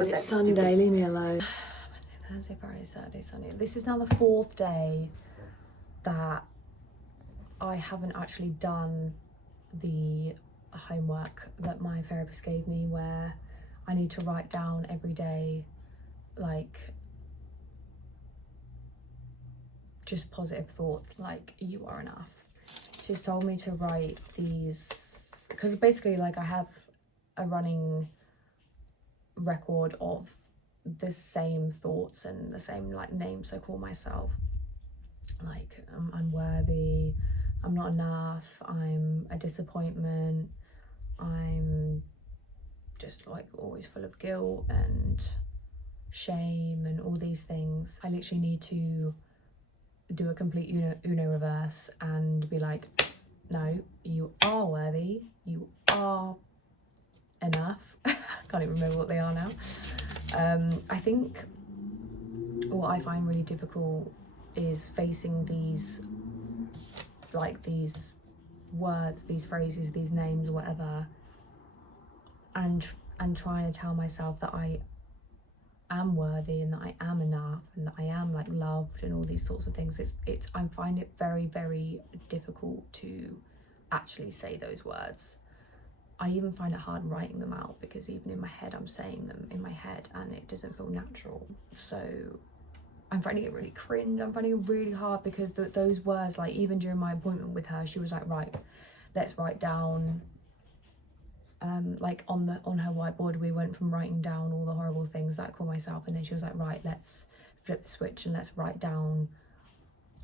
It's Sunday, leave me alone. Thursday, Friday, Saturday, Sunday. This is now the 4th day that I haven't actually done the homework that my therapist gave me, where I need to write down every day, like, just positive thoughts, like, you are enough. She's told me to write these, because basically, like, I have a running record of the same thoughts and the same, like, names I call myself, like, I'm unworthy, I'm not enough, I'm a disappointment, I'm just, like, always full of guilt and shame and all these things. I literally need to do a complete Uno reverse and be like, no, you are worthy, you are enough. Can't even remember what they are now. I think what I find really difficult is facing these, like, these words, these phrases, these names, or whatever, and trying to tell myself that I am worthy and that I am enough and that I am, like, loved and all these sorts of things. I find it very, very difficult to actually say those words. I even find it hard writing them out, because even in my head I'm saying them in my head and it doesn't feel natural. So I'm finding it really cringe. I'm finding it really hard, because those words, like, even during my appointment with her, she was like, right, let's write down, like, on her whiteboard, we went from writing down all the horrible things that I call myself, and then she was like, right, let's flip the switch and let's write down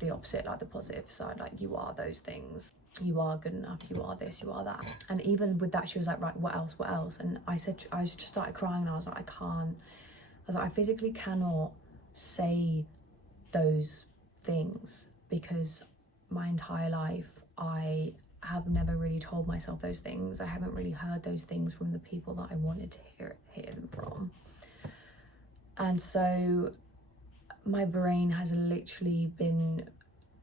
the opposite, like the positive side, like, you are those things, you are good enough, you are this, you are that. And even with that, she was like, right, what else? And I just started crying, and I was like, I physically cannot say those things, because my entire life I have never really told myself those things. I haven't really heard those things from the people that I wanted to hear them from. And so my brain has literally been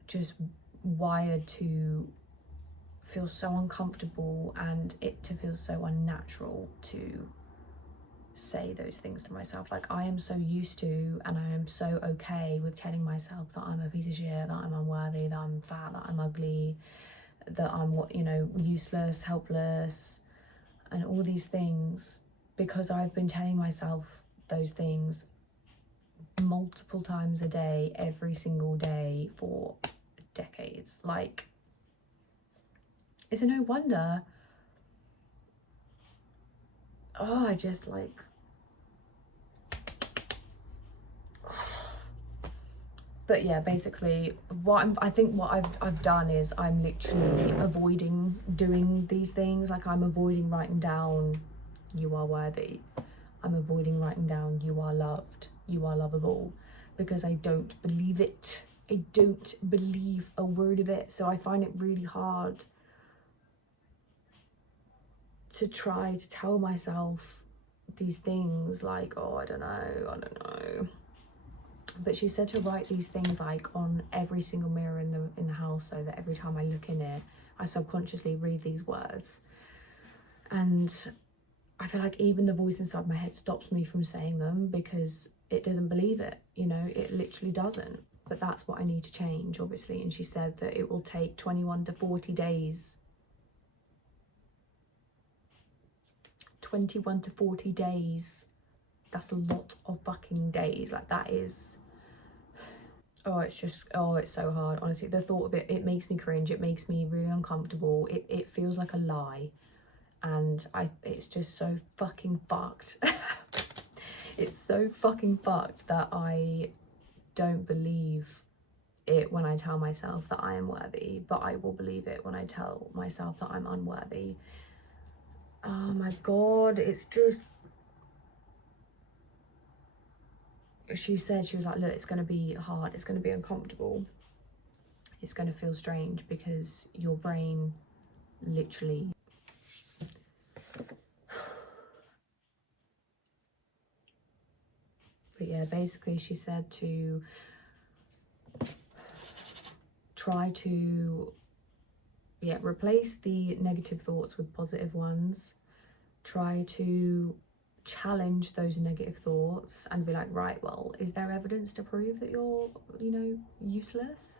just wired to feel so uncomfortable and it to feel so unnatural to say those things to myself. Like, I am so used to, and I am so okay with telling myself that I'm a piece of shit, that I'm unworthy, that I'm fat, that I'm ugly, that I'm, you know, useless, helpless, and all these things, because I've been telling myself those things multiple times a day, every single day for decades. Like, is it no wonder? Oh, I just, like, but yeah, basically I think what I've done is I'm literally avoiding doing these things. Like, I'm avoiding writing down, you are worthy. I'm avoiding writing down, you are loved, you are lovable, because I don't believe it. I don't believe a word of it. So I find it really hard to try to tell myself these things, like, oh, I don't know. But she said to write these things, like, on every single mirror in the house, so that every time I look in it, I subconsciously read these words. And I feel like even the voice inside my head stops me from saying them, because it doesn't believe it, you know, it literally doesn't. But that's what I need to change, obviously. And she said that it will take 21 to 40 days. 21 to 40 days. That's a lot of fucking days. Like, that is, oh, it's just, oh, it's so hard. Honestly, the thought of it, it makes me cringe. It makes me really uncomfortable. It feels like a lie. And it's just so fucking fucked. It's so fucking fucked that I don't believe it when I tell myself that I am worthy, but I will believe it when I tell myself that I'm unworthy. Oh my God, it's just, she said, she was like, look, it's going to be hard, it's going to be uncomfortable, it's going to feel strange, because your brain literally but yeah, basically she said to try to replace the negative thoughts with positive ones. Try to challenge those negative thoughts and be like, right, well, is there evidence to prove that you're, you know, useless?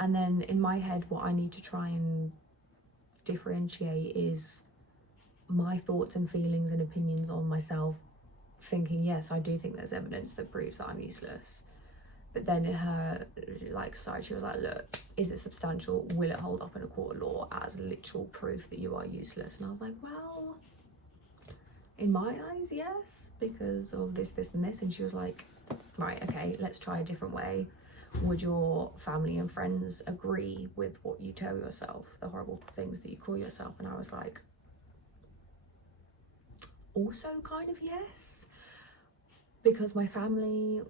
And then in my head, what I need to try and differentiate is my thoughts and feelings and opinions on myself, thinking, yes, I do think there's evidence that proves that I'm useless. But then in her side, she was like, look, is it substantial? Will it hold up in a court of law as literal proof that you are useless? And I was like, well, in my eyes, yes, because of this, this, and this. And she was like, right, okay, let's try a different way. Would your family and friends agree with what you tell yourself, the horrible things that you call yourself? And I was like, also kind of yes, because my family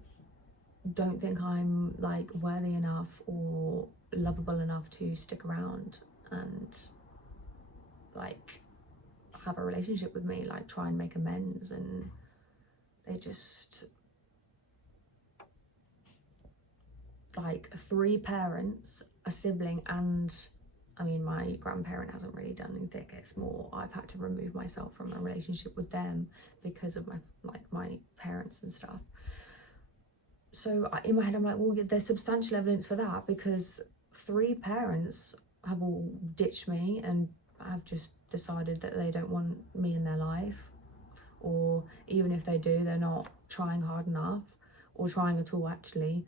don't think I'm like worthy enough or lovable enough to stick around and like have a relationship with me, like try and make amends. And they just, like 3 parents, a sibling, and I mean my grandparent hasn't really done anything. It's more I've had to remove myself from a relationship with them because of my parents and stuff. So in my head I'm like, well, there's substantial evidence for that, because 3 parents have all ditched me and have just decided that they don't want me in their life, or even if they do, they're not trying hard enough or trying at all actually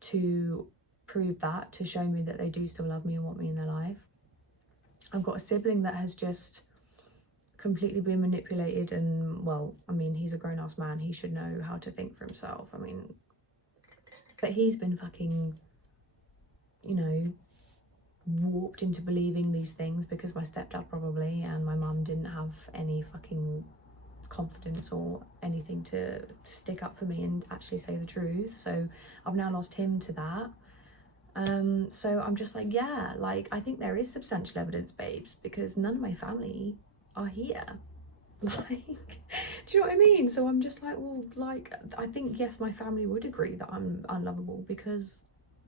to prove that, to show me that they do still love me and want me in their life. I've got a sibling that has just completely been manipulated, and well, I mean, he's a grown-ass man, he should know how to think for himself. I mean, but he's been fucking, you know, warped into believing these things because my stepdad probably and my mum didn't have any fucking confidence or anything to stick up for me and actually say the truth. So I've now lost him to that. So I'm just like, yeah, like I think there is substantial evidence, babes, because none of my family are here. Like, do you know what I mean? So I'm just like, well, like, I think yes, my family would agree that I'm unlovable, because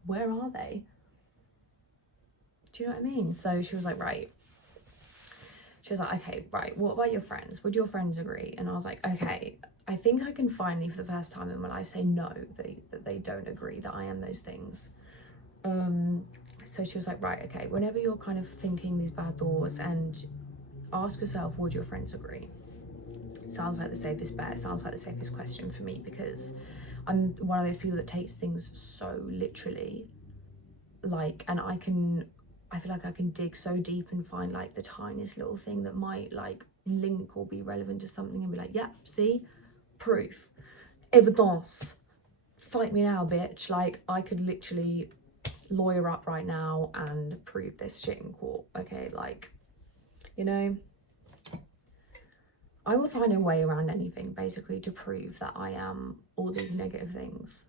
where are they? Do you know what I mean? So she was like, right. She was like, okay, right, what about your friends? Would your friends agree? And I was like, okay, I think I can finally, for the first time in my life, say no, that they don't agree that I am those things. So she was like, right, okay, whenever you're kind of thinking these bad thoughts, and ask yourself, would your friends agree? Sounds like the safest bet. Sounds like the safest question for me, because I'm one of those people that takes things so literally, like, and I feel like I can dig so deep and find like the tiniest little thing that might like link or be relevant to something and be like, yeah, see, proof, evidence, fight me now, bitch. Like, I could literally lawyer up right now and prove this shit in court. Okay, like, you know, I will find a way around anything basically to prove that I am all these negative things,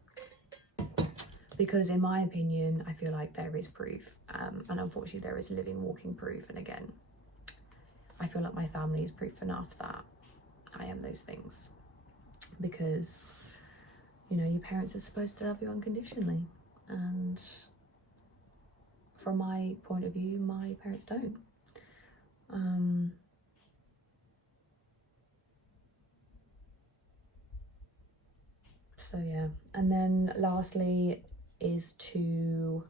because in my opinion I feel like there is proof, and unfortunately there is living walking proof. And again, I feel like my family is proof enough that I am those things, because, you know, your parents are supposed to love you unconditionally, and from my point of view, my parents don't. So yeah, and then lastly is to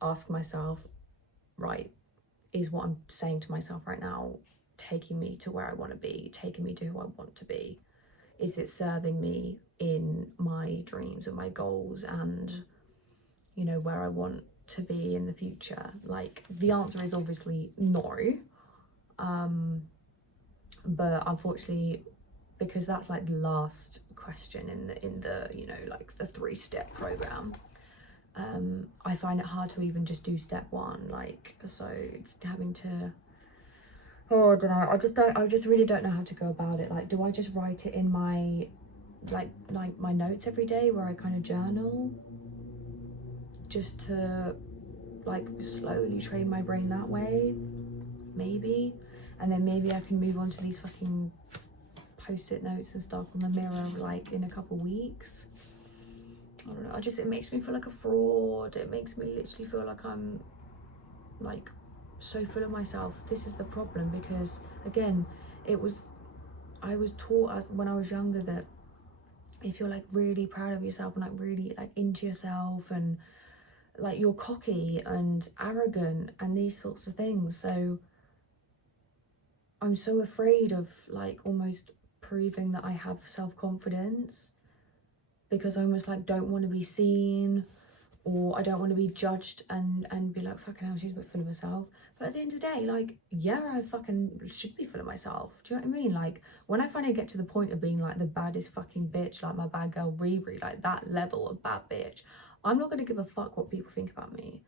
ask myself, right, is what I'm saying to myself right now taking me to where I want to be, taking me to who I want to be? Is it serving me in my dreams and my goals and, you know, where I want to be in the future? Like, the answer is obviously no, but unfortunately, because that's like the last question in the you know, like the 3-step program. I find it hard to even just do step 1, like, so having to, oh, I don't know, I just really don't know how to go about it. Like, do I just write it in my like my notes every day where I kind of journal, just to like slowly train my brain that way, maybe, and then maybe I can move on to these fucking post-it notes and stuff on the mirror like in a couple weeks. I don't know, it makes me feel like a fraud. It makes me literally feel like I'm like so full of myself. This is the problem, because again, I was taught as when I was younger that if you're like really proud of yourself and like really like into yourself, and like you're cocky and arrogant and these sorts of things. So I'm so afraid of like almost proving that I have self-confidence, because I almost like don't want to be seen, or I don't want to be judged and be like, fucking hell, she's a bit full of herself. But at the end of the day, like, yeah, I fucking should be full of myself. Do you know what I mean? Like, when I finally get to the point of being like the baddest fucking bitch, like my bad girl Riri, like that level of bad bitch, I'm not gonna give a fuck what people think about me.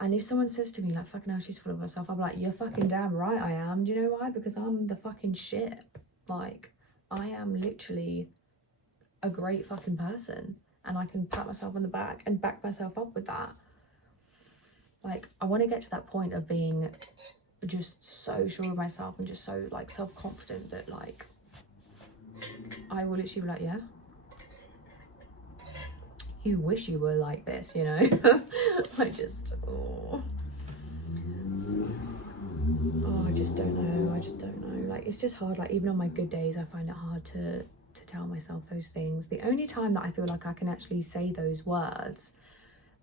And if someone says to me like, fucking hell, she's full of herself, I'm like, you're fucking damn right I am. Do you know why? Because I'm the fucking shit. Like, I am literally a great fucking person, and I can pat myself on the back and back myself up with that. Like, I want to get to that point of being just so sure of myself and just so like self-confident that like I will literally be like, yeah, you wish you were like this, you know. I just I just don't know, like, it's just hard. Like, even on my good days I find it hard to tell myself those things. The only time that I feel like I can actually say those words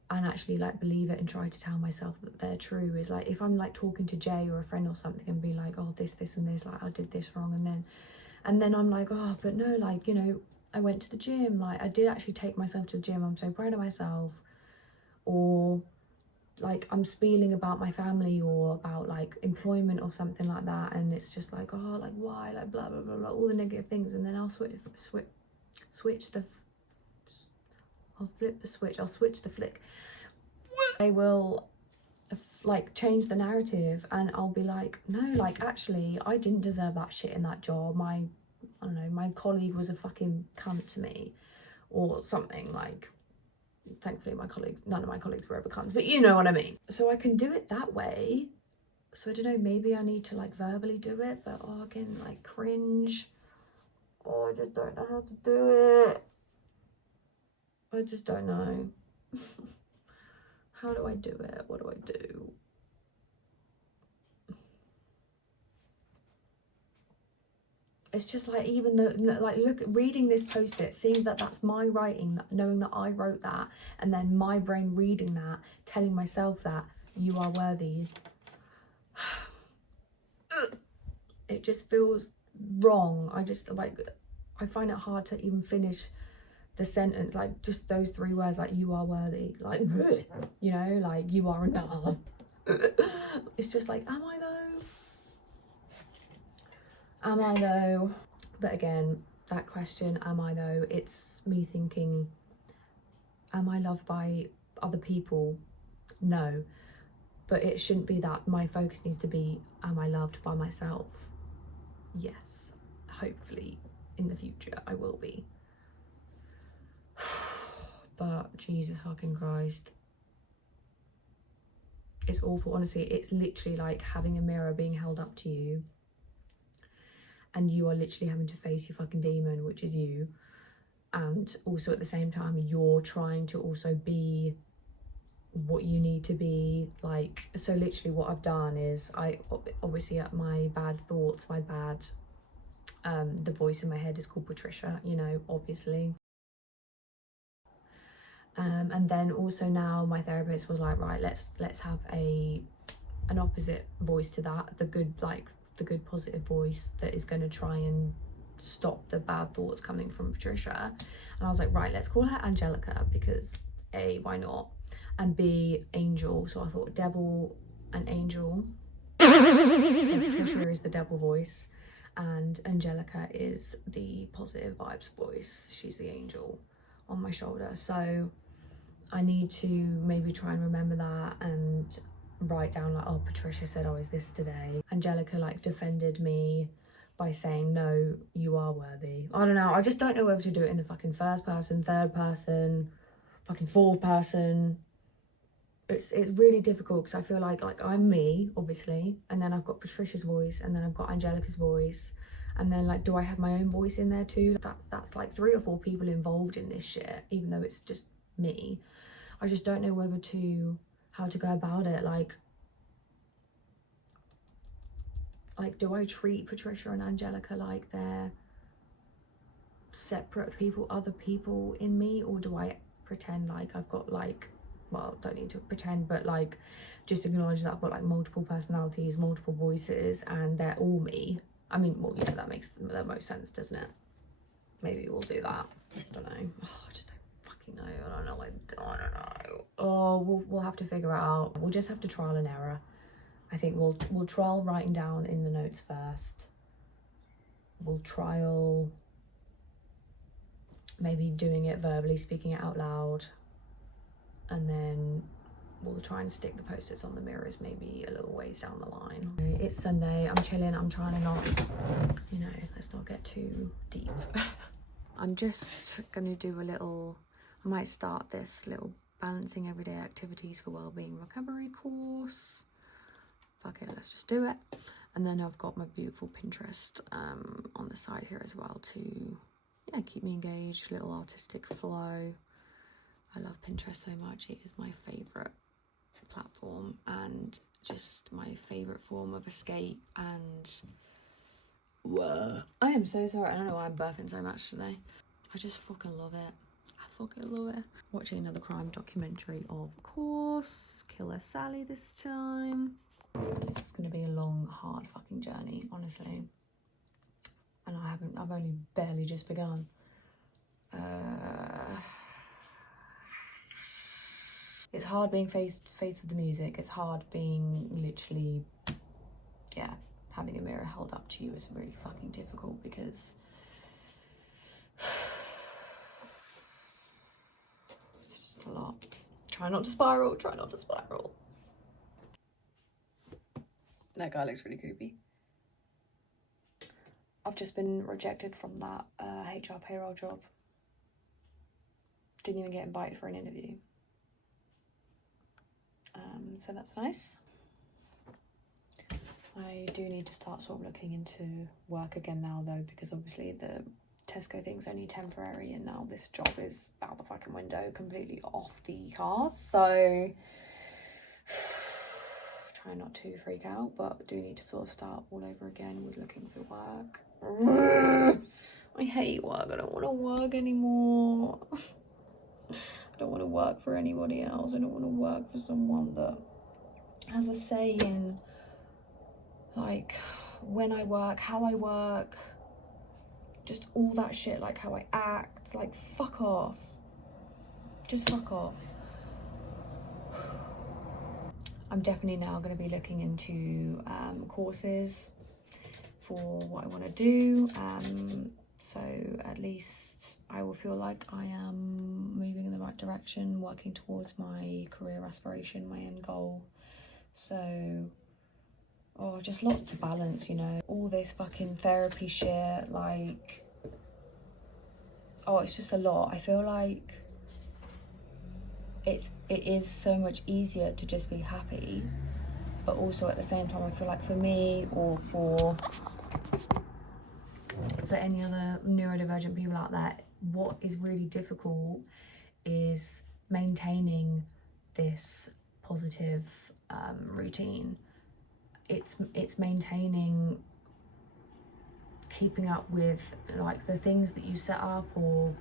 and actually like believe it and try to tell myself that they're true is like if I'm like talking to Jay or a friend or something and be like, oh, this and this, like I did this wrong, and then I'm like, oh, but no, like, you know, I went to the gym, like I did actually take myself to the gym, I'm so proud of myself. Or like I'm spieling about my family or about like employment or something like that, and it's just like, oh, like why, like blah blah blah blah, all the negative things, and then I'll switch the flick. I will like change the narrative, and I'll be like, no, like actually I didn't deserve that shit in that job. I don't know, my colleague was a fucking cunt to me or something. Like, thankfully none of my colleagues were ever cunts, but you know what I mean. So I can do it that way. So I don't know, maybe I need to like verbally do it, but again, like cringe. I just don't know how to do it. I just don't know. How do I do it? What do I do? It's just like, even though, like, look, reading this post-it, seeing that that's my writing, knowing that I wrote that, and then my brain reading that, telling myself that you are worthy. It just feels wrong. I find it hard to even finish the sentence, like just those 3 words, like you are worthy, like, you know, like you are enough. It's just like, am I though? But again, that question, am I though, it's me thinking, am I loved by other people? No, but it shouldn't be that. My focus needs to be, am I loved by myself? Yes, hopefully in the future I will be. But Jesus fucking Christ, it's awful. Honestly, it's literally like having a mirror being held up to you, and you are literally having to face your fucking demon, which is you, and also at the same time you're trying to also be what you need to be. Like, so literally what I've done is, I obviously, my bad thoughts, my bad the voice in my head is called Patricia, you know, obviously. And then also now my therapist was like, right, let's have an opposite voice to that, the good positive voice that is going to try and stop the bad thoughts coming from Patricia. And I was like, right, let's call her Angelica, because A, why not, and B, Angel. So I thought devil and angel. So Patricia is the devil voice, and Angelica is the positive vibes voice. She's the angel on my shoulder. So I need to maybe try and remember that and write down like, oh, Patricia said, oh, is this today? Angelica like defended me by saying, no, you are worthy. I don't know. I just don't know whether to do it in the fucking first person, third person, fucking fourth person. It's really difficult because I feel like I'm me, obviously, and then I've got Patricia's voice, and then I've got Angelica's voice, and then like, do I have my own voice in there too? That's like 3 or 4 people involved in this shit, even though it's just me. I just don't know how to go about it. Like do I treat Patricia and Angelica like they're separate people, other people in me, or do I pretend like I've got like, well, don't need to pretend, but like just acknowledge that I've got like multiple personalities, multiple voices, and they're all me? I mean, well, yeah, that makes the most sense, doesn't it? Maybe we'll do that. I don't know. Oh, I just don't fucking know. I don't know. I don't know. Oh, we'll have to figure it out. We'll just have to trial and error. I think we'll trial writing down in the notes first. We'll trial maybe doing it verbally, speaking it out loud. And then we'll try and stick the post-its on the mirrors maybe a little ways down the line. It's Sunday, I'm chilling, I'm trying to not, you know, let's not get too deep. I'm just gonna do a little, I might start this little balancing everyday activities for wellbeing recovery course. Fuck it, let's just do it. And then I've got my beautiful Pinterest on the side here as well to, yeah, keep me engaged, little artistic flow. I love Pinterest so much. It is my favourite platform and just my favourite form of escape. And I am so sorry. I don't know why I'm burping so much today. I just fucking love it. I fucking love it. Watching another crime documentary, of course. Killer Sally this time. This is going to be a long, hard fucking journey, honestly. And I've only barely just begun. It's hard being faced with the music. It's hard being literally, yeah, having a mirror held up to you is really fucking difficult because it's just a lot. Try not to spiral, try not to spiral. That guy looks really creepy. I've just been rejected from that HR payroll job. Didn't even get invited for an interview. So that's nice. I do need to start sort of looking into work again now though, because obviously the Tesco thing's only temporary and now this job is out the fucking window, completely off the cards. So try not to freak out, but do need to sort of start all over again with looking for work. I hate work. I don't want to work anymore. I don't want to work for anybody else. I don't want to work for someone that has a say in like when I work, how I work, just all that shit, like how I act. Like, fuck off. Just fuck off. I'm definitely now going to be looking into courses for what I want to do. So at least I will feel like I am moving in the right direction, working towards my career aspiration, my end goal. So, oh, just lots to balance, you know, all this fucking therapy shit, like, oh, it's just a lot. I feel like it is so much easier to just be happy, but also at the same time, I feel like for me or for any other neurodivergent people out there, what is really difficult is maintaining this positive routine. It's maintaining, keeping up with like the things that you set up or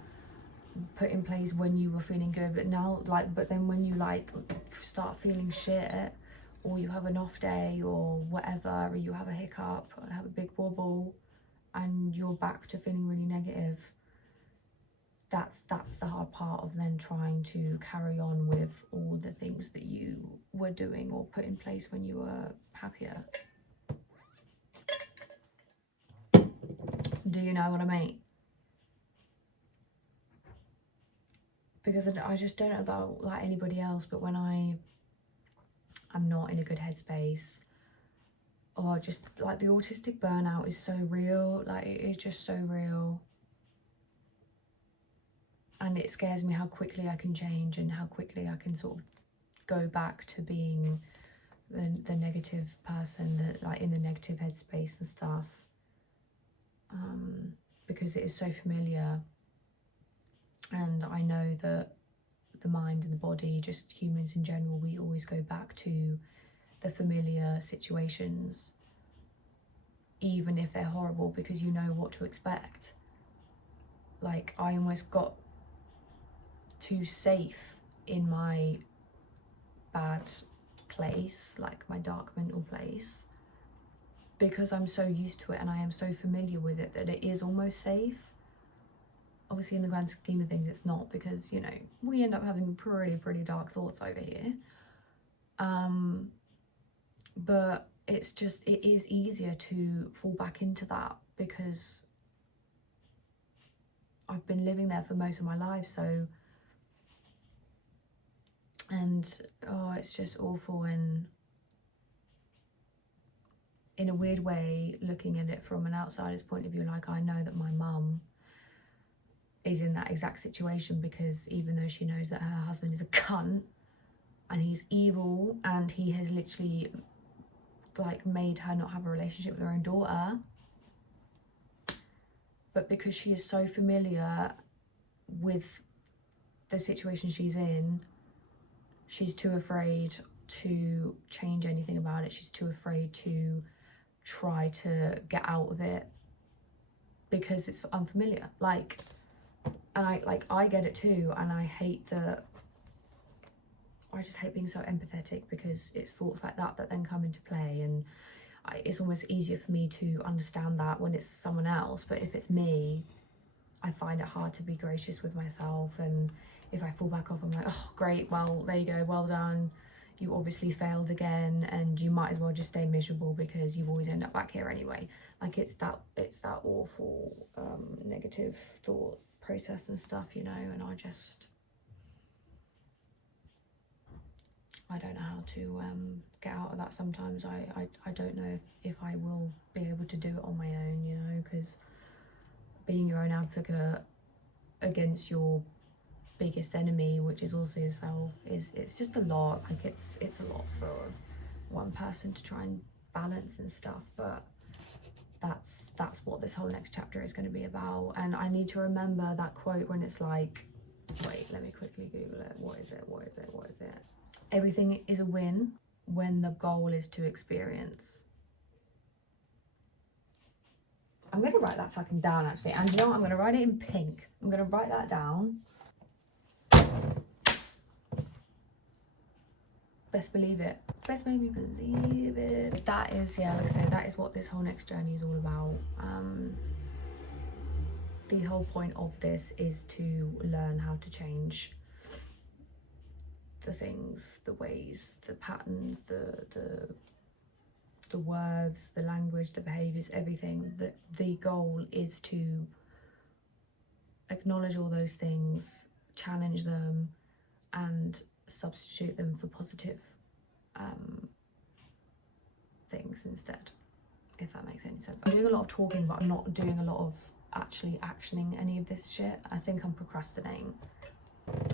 put in place when you were feeling good, but then when you like start feeling shit, or you have an off day or whatever, or you have a hiccup, or have a big wobble, and you're back to feeling really negative, that's the hard part of then trying to carry on with all the things that you were doing or put in place when you were happier. Do you know what I mean? Because I just don't know about like anybody else, but when I'm not in a good headspace, or just like the autistic burnout is so real, like it is just so real. And it scares me how quickly I can change and how quickly I can sort of go back to being the negative person, that like in the negative headspace and stuff, because it is so familiar. And I know that the mind and the body, just humans in general, we always go back to the familiar situations, even if they're horrible, because you know what to expect. Like, I almost got too safe in my bad place, like my dark mental place, because I'm so used to it and I am so familiar with it that it is almost safe. Obviously in the grand scheme of things it's not, because you know we end up having pretty dark thoughts over here, but it's just, it is easier to fall back into that because I've been living there for most of my life. So, and oh, it's just awful. And in a weird way, looking at it from an outsider's point of view, like, I know that my mum is in that exact situation, because even though she knows that her husband is a cunt and he's evil and he has literally like made her not have a relationship with her own daughter, but because she is so familiar with the situation she's in, she's too afraid to change anything about it. She's too afraid to try to get out of it because it's unfamiliar. Like, and I get it too, and I hate that. I just hate being so empathetic, because it's thoughts like that that then come into play, and it's almost easier for me to understand that when it's someone else. But if it's me, I find it hard to be gracious with myself, and if I fall back off, I'm like, oh great, well there you go, well done, you obviously failed again, and you might as well just stay miserable because you always end up back here anyway. Like, it's that awful negative thought process and stuff, you know. And I don't know how to get out of that sometimes. I don't know if I will be able to do it on my own, you know, because being your own advocate against your biggest enemy, which is also yourself, it's just a lot. Like, it's a lot for one person to try and balance and stuff. But that's what this whole next chapter is going to be about. And I need to remember that quote when it's like, wait, let me quickly Google it. What is it? Everything is a win when the goal is to experience. I'm going to write that fucking down, actually. And you know what? I'm going to write it in pink. I'm going to write that down. Best believe it. Best make me believe it. That is, yeah, like I said, that is what this whole next journey is all about. The whole point of this is to learn how to change the things, the ways, the patterns, the words, the language, the behaviors, everything. The goal is to acknowledge all those things, challenge them, and substitute them for positive things instead, if that makes any sense. I'm doing a lot of talking, but I'm not doing a lot of actually actioning any of this shit. I think I'm procrastinating.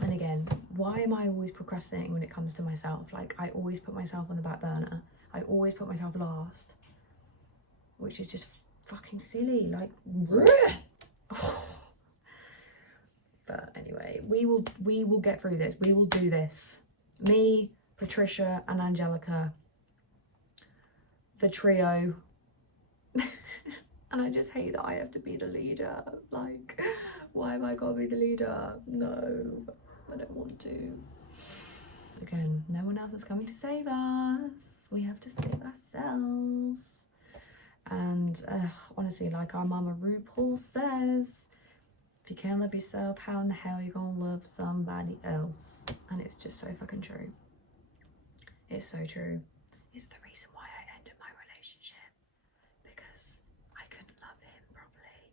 And again, why am I always procrastinating when it comes to myself? Like, I always put myself on the back burner. I always put myself last, which is just fucking silly. Like, but anyway, we will get through this. We will do this. Me, Patricia, and Angelica, the trio. And I just hate that I have to be the leader. Like, why have I got to be the leader? No, I don't want to. Again, no one else is coming to save us. We have to save ourselves. And honestly, like our mama RuPaul says, if you can't love yourself, how in the hell are you gonna love somebody else? And it's just so fucking true. It's so true. It's the reason why I ended my relationship, because I couldn't love him properly.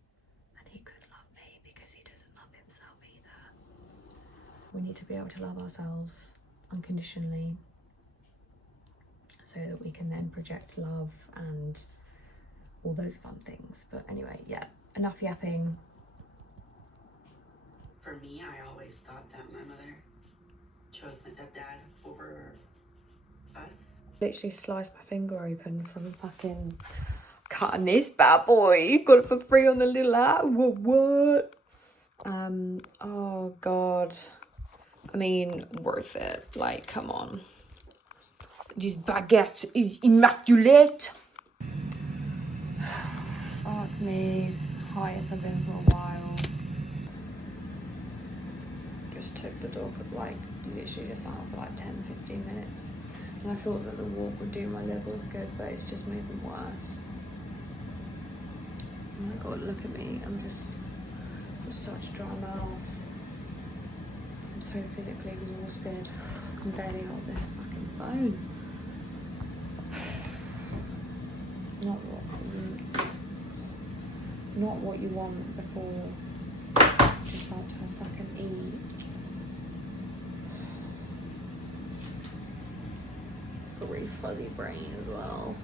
We need to be able to love ourselves unconditionally so that we can then project love and all those fun things. But anyway, yeah, enough yapping. For me, I always thought that my mother chose my stepdad over us. Literally sliced my finger open from fucking cutting this bad boy. Got it for free on the little app. What? Oh god. I mean, worth it. Like, come on. This baguette is immaculate. Fuck me. Highest I've been for a while. Just took the dog like literally just out for like 10-15 minutes. And I thought that the walk would do my levels good, but it's just made them worse. Oh my god, look at me. I'm just such dry mouth. I'm so physically exhausted. I can barely hold this fucking phone. Not what you want before you start to fucking eat. Got a really fuzzy brain as well.